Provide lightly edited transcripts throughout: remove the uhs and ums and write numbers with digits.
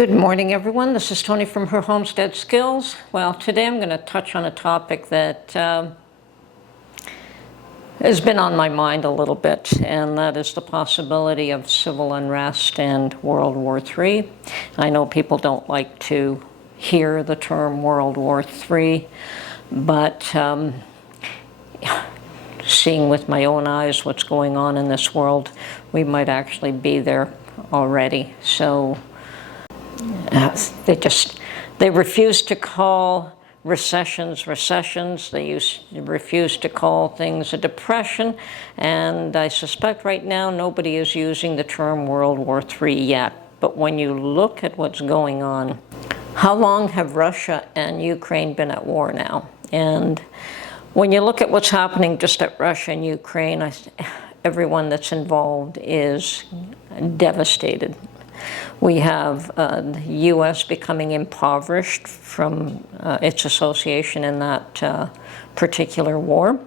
Good morning, everyone. This is Tony from her Homestead Skills. Well, today I'm going to touch on a topic that has been on my mind a little bit, and that is the possibility of civil unrest and World War III. I know people don't like to hear the term World War III, but seeing with my own eyes what's going on in this world, we might actually be there already. So they refuse to call recessions. They refuse to call things a depression, and I suspect right now nobody is using the term World War III yet. But when you look at what's going on, how long have Russia and Ukraine been at war now? And when you look at what's happening just at Russia and Ukraine, everyone that's involved is devastated. We have the U.S. becoming impoverished from its association in that particular war.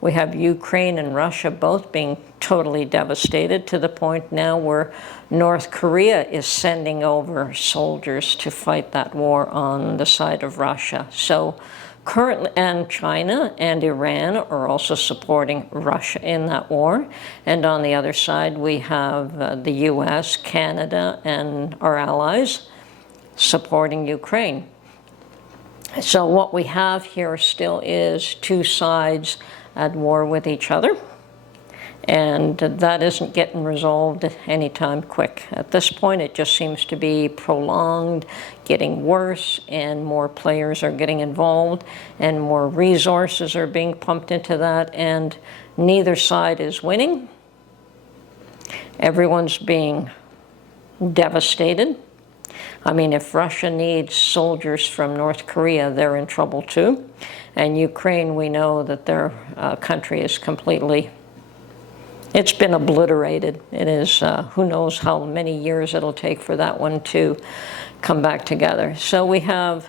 We have Ukraine and Russia both being totally devastated, to the point now where North Korea is sending over soldiers to fight that war on the side of Russia. So currently, and China and Iran are also supporting Russia in that war. And on the other side, we have the US, Canada, and our allies supporting Ukraine. So what we have here still is two sides at war with each other. And that isn't getting resolved anytime quick. At this point, it just seems to be prolonged, getting worse, and more players are getting involved, and more resources are being pumped into that, and neither side is winning. Everyone's being devastated. I mean, if Russia needs soldiers from North Korea, they're in trouble too. And Ukraine, we know that their country is completely... It's been obliterated. It is, who knows how many years it'll take for that one to come back together. So we have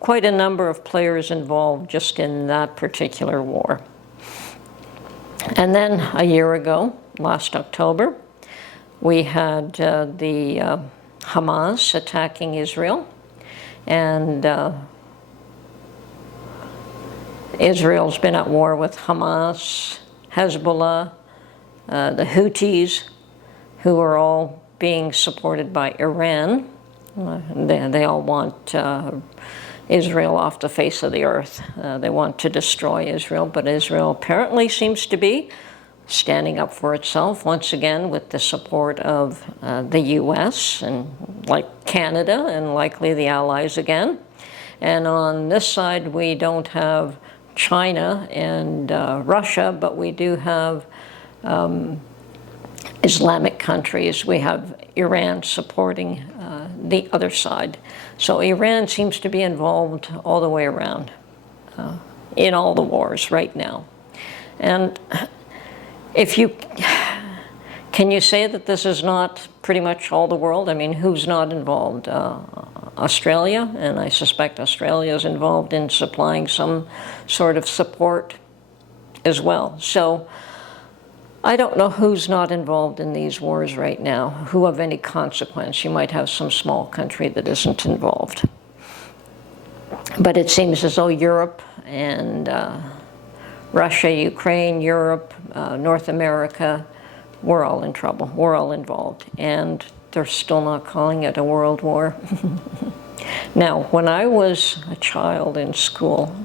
quite a number of players involved just in that particular war. And then a year ago, last October, we had the Hamas attacking Israel. And Israel's been at war with Hamas, Hezbollah, the Houthis, who are all being supported by Iran. They all want Israel off the face of the earth. They want to destroy Israel, but Israel apparently seems to be standing up for itself once again with the support of the US and like Canada and likely the allies again. And on this side, we don't have China and Russia, but we do have Islamic countries. We have Iran supporting the other side. So Iran seems to be involved all the way around in all the wars right now. And if you, can you say that this is not pretty much all the world? I mean, who's not involved? Australia, and I suspect Australia is involved in supplying some sort of support as well. So I don't know who's not involved in these wars right now, who of any consequence. You might have some small country that isn't involved. But it seems as though Europe and Russia, Ukraine, Europe, North America, we're all in trouble. We're all involved. And they're still not calling it a world war. Now, when I was a child in school,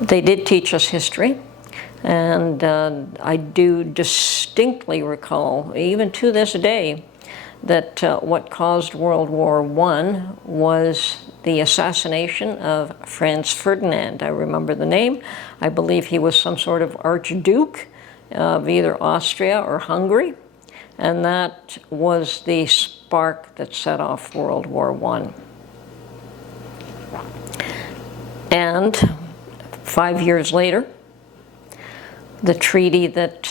they did teach us history. And I do distinctly recall, even to this day, that what caused World War I was the assassination of Franz Ferdinand. I remember the name. I believe he was some sort of Archduke of either Austria or Hungary. And that was the spark that set off World War I. And 5 years later, the treaty that,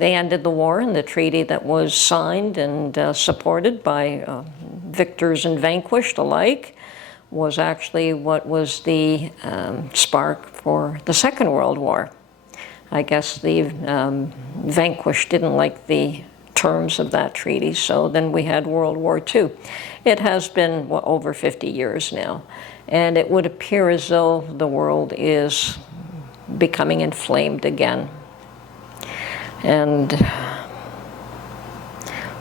they ended the war, and the treaty that was signed and supported by victors and vanquished alike was actually what was the spark for the Second World War. I guess the vanquished didn't like the terms of that treaty. So then we had World War II. It has been over 50 years now, and it would appear as though the world is becoming inflamed again. And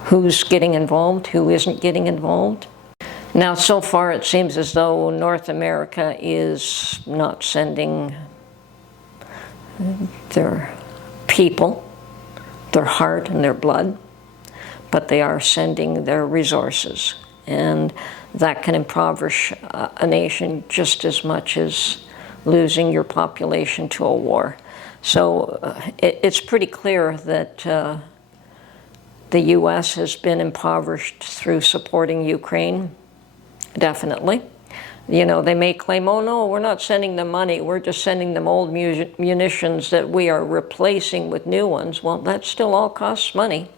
who's getting involved, who isn't getting involved? Now, so far it seems as though North America is not sending their people, their heart and their blood, but they are sending their resources. And that can impoverish a nation just as much as losing your population to a war. So it's pretty clear that the U.S. has been impoverished through supporting Ukraine, definitely. You know, they may claim, oh no, we're not sending them money, we're just sending them old munitions that we are replacing with new ones. Well, that still all costs money.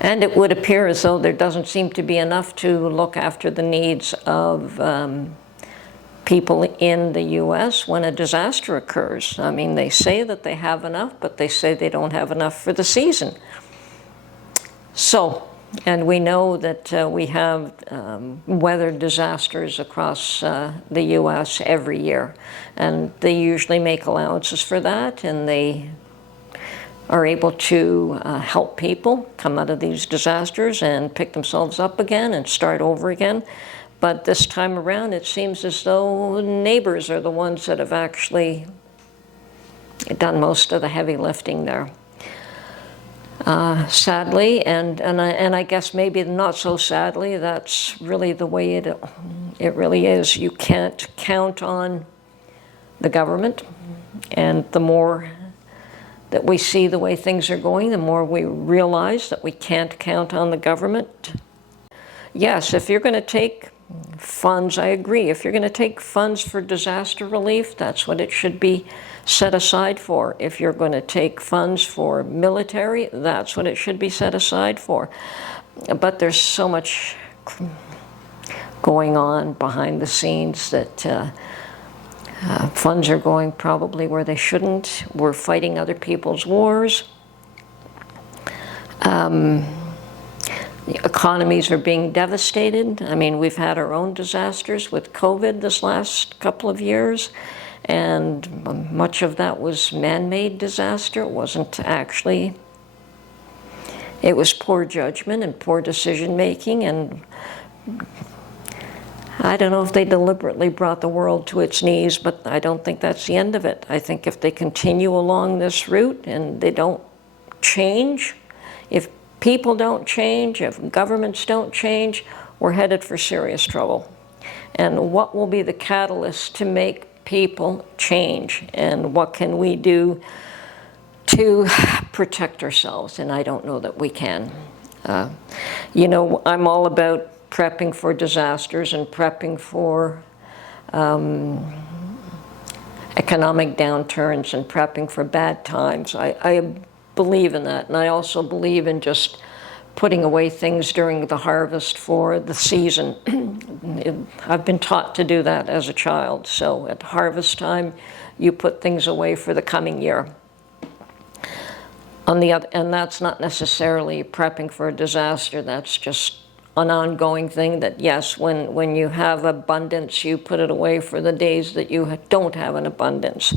And it would appear as though there doesn't seem to be enough to look after the needs of people in the U.S. when a disaster occurs. I mean, they say that they have enough, but they say they don't have enough for the season. So, and we know that we have weather disasters across the U.S. every year, and they usually make allowances for that, and they are able to help people come out of these disasters and pick themselves up again and start over again. But this time around, it seems as though neighbors are the ones that have actually done most of the heavy lifting there. Sadly, and I guess maybe not so sadly, that's really the way it really is. You can't count on the government, and the more that we see the way things are going, the more we realize that we can't count on the government. Yes, if you're going to take funds, I agree. If you're going to take funds for disaster relief, that's what it should be set aside for. If you're going to take funds for military, that's what it should be set aside for. But there's so much going on behind the scenes that funds are going probably where they shouldn't. We're fighting other people's wars. The economies are being devastated. I mean, we've had our own disasters with COVID this last couple of years, and much of that was man-made disaster. It wasn't actually, it was poor judgment and poor decision-making, and I don't know if they deliberately brought the world to its knees, but I don't think that's the end of it. I think if they continue along this route and they don't change, if people don't change, if governments don't change, we're headed for serious trouble. And what will be the catalyst to make people change? And what can we do to protect ourselves? And I don't know that we can. You know, I'm all about prepping for disasters and prepping for economic downturns and prepping for bad times. I believe in that, and I also believe in just putting away things during the harvest for the season. I've been taught to do that as a child, so at harvest time you put things away for the coming year. On the other, and that's not necessarily prepping for a disaster, that's just an ongoing thing that, yes, when you have abundance, you put it away for the days that you don't have an abundance.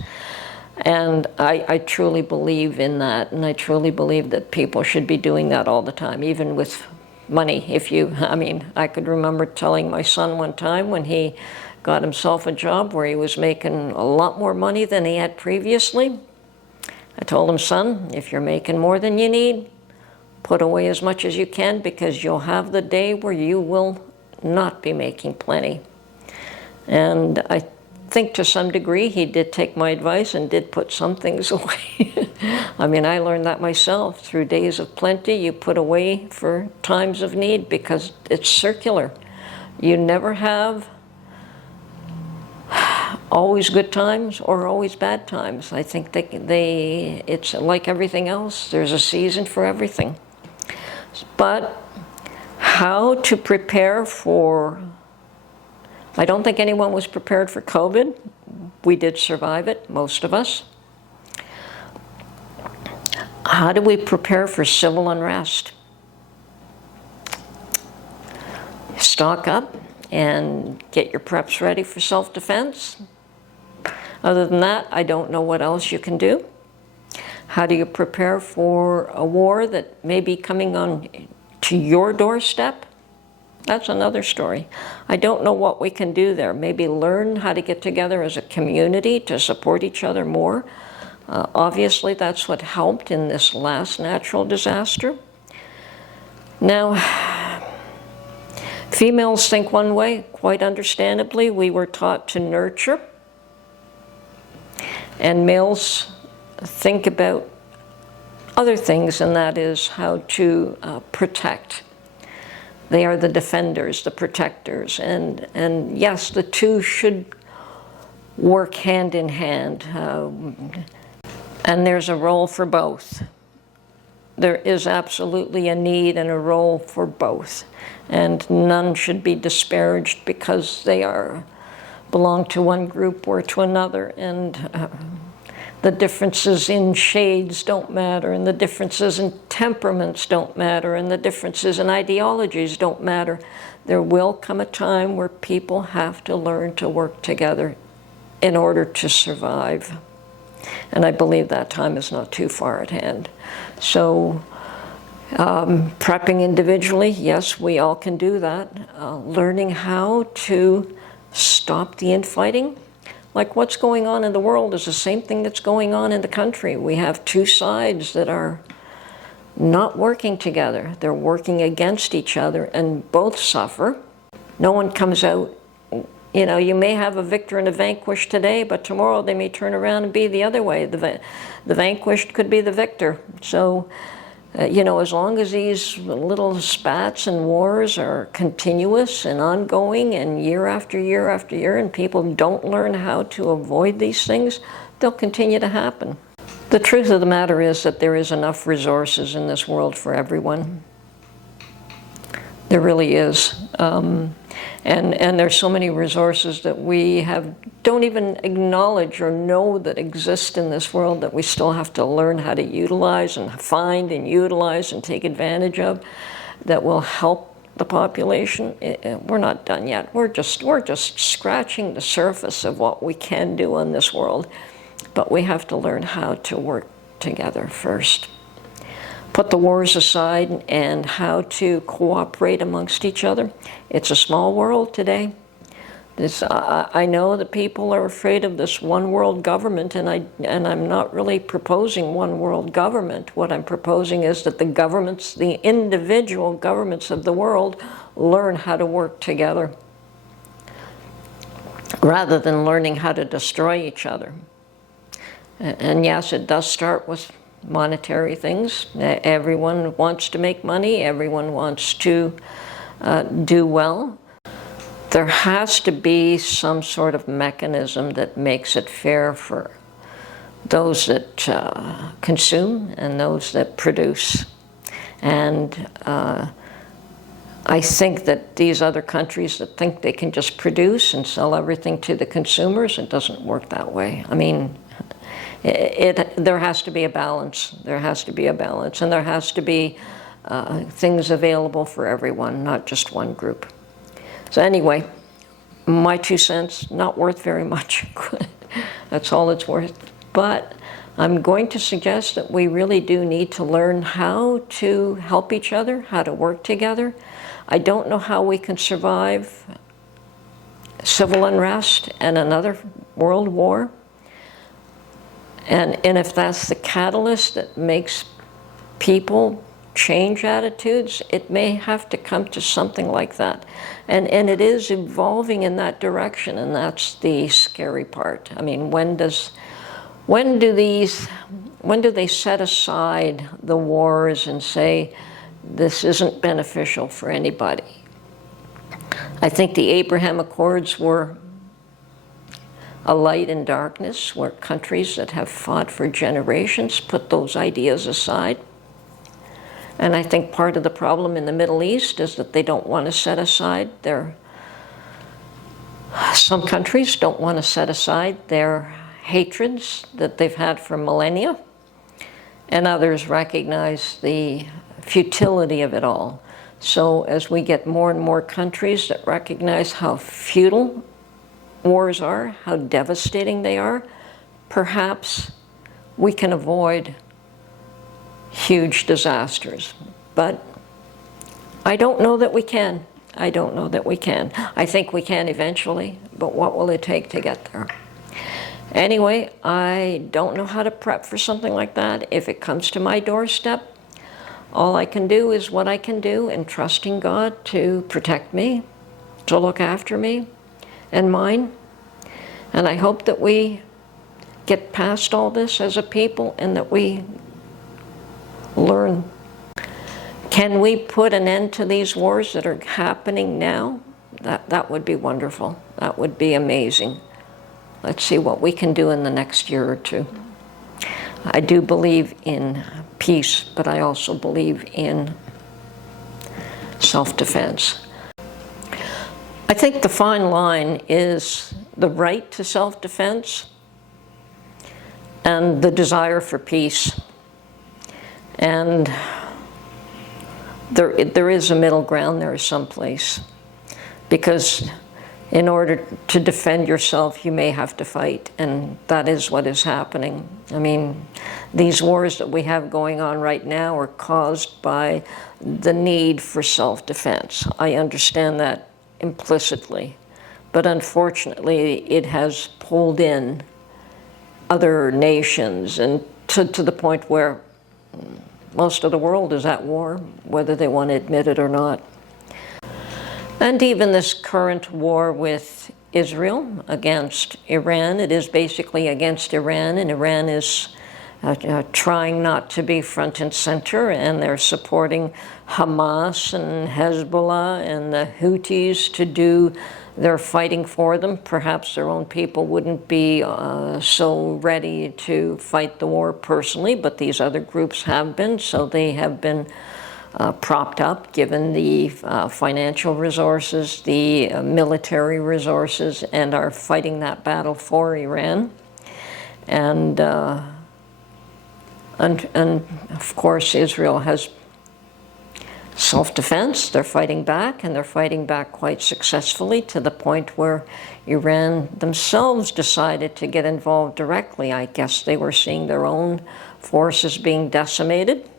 And I truly believe in that, and I truly believe that people should be doing that all the time, even with money. I mean, I could remember telling my son one time when he got himself a job where he was making a lot more money than he had previously. I told him, son, if you're making more than you need, put away as much as you can, because you'll have the day where you will not be making plenty. And I think to some degree he did take my advice and did put some things away. I mean, I learned that myself. Through days of plenty, you put away for times of need, because it's circular. You never have always good times or always bad times. I think it's like everything else. There's a season for everything. But how to prepare for, I don't think anyone was prepared for COVID. We did survive it, most of us. How do we prepare for civil unrest? stock up and get your preps ready for self-defense. Other than that, I don't know what else you can do. How do you prepare for a war that may be coming on to your doorstep? That's another story. I don't know what we can do there. Maybe learn how to get together as a community to support each other more. Obviously, that's what helped in this last natural disaster. Now, females think one way, quite understandably. We were taught to nurture. And males think about other things, and that is how to protect. They are the defenders, the protectors, and yes, the two should work hand in hand, and there's a role for both. There is absolutely a need and a role for both, and none should be disparaged because they belong to one group or to another, and the differences in shades don't matter, and the differences in temperaments don't matter, and the differences in ideologies don't matter. There will come a time where people have to learn to work together in order to survive. And I believe that time is not too far at hand. So prepping individually, yes, we all can do that. Learning how to stop the infighting. Like what's going on in the world is the same thing that's going on in the country. We have two sides that are not working together. They're working against each other, and both suffer. No one comes out, you know, you may have a victor and a vanquished today, but tomorrow they may turn around and be the other way. The vanquished could be the victor. So, you know, as long as these little spats and wars are continuous and ongoing and year after year after year, and people don't learn how to avoid these things, they'll continue to happen. The truth of the matter is that there is enough resources in this world for everyone. There really is. And there's so many resources that we don't even acknowledge or know that exist in this world that we still have to learn how to utilize and find and utilize and take advantage of that will help the population. We're not done yet. We're just scratching the surface of what we can do in this world, but we have to learn how to work together first. Put the wars aside and how to cooperate amongst each other. It's a small world today. I know that people are afraid of this one world government, and I'm not really proposing one world government. What I'm proposing is that the individual governments of the world learn how to work together rather than learning how to destroy each other. And yes, it does start with monetary things. Everyone wants to make money. Everyone wants to do well. There has to be some sort of mechanism that makes it fair for those that consume and those that produce. And I think that these other countries that think they can just produce and sell everything to the consumers, it doesn't work that way. I mean, there has to be a balance. There has to be a balance, and there has to be things available for everyone, not just one group. So anyway, my 2 cents, not worth very much. That's all it's worth. But I'm going to suggest that we really do need to learn how to help each other, how to work together. I don't know how we can survive civil unrest and another world war. And if that's the catalyst that makes people change attitudes, it may have to come to something like that. And it is evolving in that direction, and that's the scary part. I mean, when do they set aside the wars and say, this isn't beneficial for anybody? I think the Abraham Accords were a light in darkness, where countries that have fought for generations put those ideas aside. And I think part of the problem in the Middle East is that they don't want to set aside some countries don't want to set aside their hatreds that they've had for millennia, and others recognize the futility of it all. So as we get more and more countries that recognize how futile wars are, how devastating they are, perhaps we can avoid huge disasters. But I don't know that we can. I don't know that we can. I think we can eventually, but what will it take to get there? Anyway, I don't know how to prep for something like that. If it comes to my doorstep, all I can do is what I can do, and trusting God to protect me, to look after me and mine. And I hope that we get past all this as a people and that we learn. Can we put an end to these wars that are happening now? That would be wonderful. That would be amazing. Let's see what we can do in the next year or two. I do believe in peace, but I also believe in self-defense. I think the fine line is the right to self-defense and the desire for peace. And there is a middle ground there someplace, because in order to defend yourself, you may have to fight, and that is what is happening. I mean, these wars that we have going on right now are caused by the need for self-defense. I understand that implicitly, but unfortunately, it has pulled in other nations, and to the point where most of the world is at war, whether they want to admit it or not. And even this current war with Israel against Iran, it is basically against Iran, and Iran is trying not to be front and center, and they're supporting Hamas and Hezbollah and the Houthis to do their fighting for them. Perhaps their own people wouldn't be so ready to fight the war personally, but these other groups have been, so they have been propped up, given the financial resources, the military resources, and are fighting that battle for Iran. And of course, Israel has self-defense. They're fighting back, and they're fighting back quite successfully, to the point where Iran themselves decided to get involved directly. I guess they were seeing their own forces being decimated.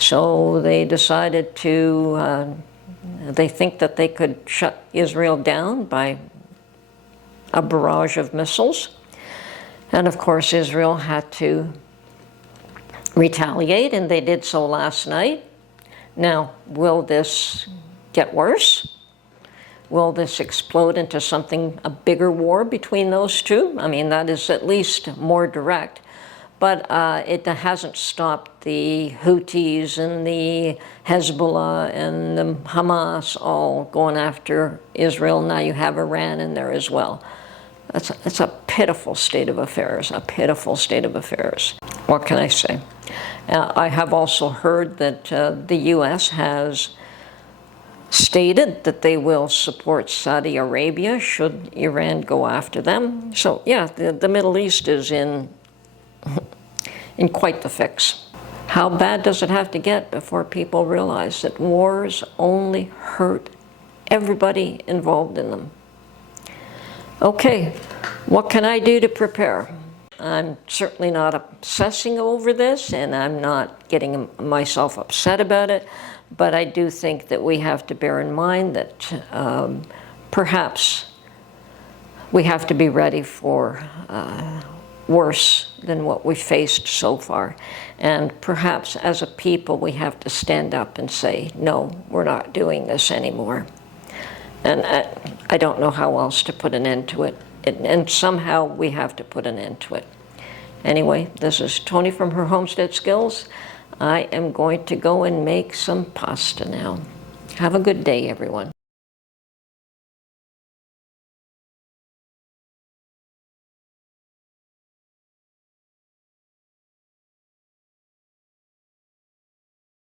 So they decided to, they think that they could shut Israel down by a barrage of missiles. And of course, Israel had to retaliate, and they did so last night. Now, will this get worse? Will this explode into something, a bigger war between those two? I mean, that is at least more direct. But it hasn't stopped the Houthis and the Hezbollah and the Hamas all going after Israel. Now you have Iran in there as well. It's a pitiful state of affairs, a pitiful state of affairs. What can I say? I have also heard that the U.S. has stated that they will support Saudi Arabia should Iran go after them. So yeah, the Middle East is in quite the fix. How bad does it have to get before people realize that wars only hurt everybody involved in them? Okay, what can I do to prepare? I'm certainly not obsessing over this, and I'm not getting myself upset about it, but I do think that we have to bear in mind that perhaps we have to be ready for worse than what we faced so far. And perhaps as a people, we have to stand up and say, no, we're not doing this anymore. And I don't know how else to put an end to it. And somehow we have to put an end to it. Anyway, this is Tony from Her Homestead Skills. I am going to go and make some pasta now. Have a good day, everyone.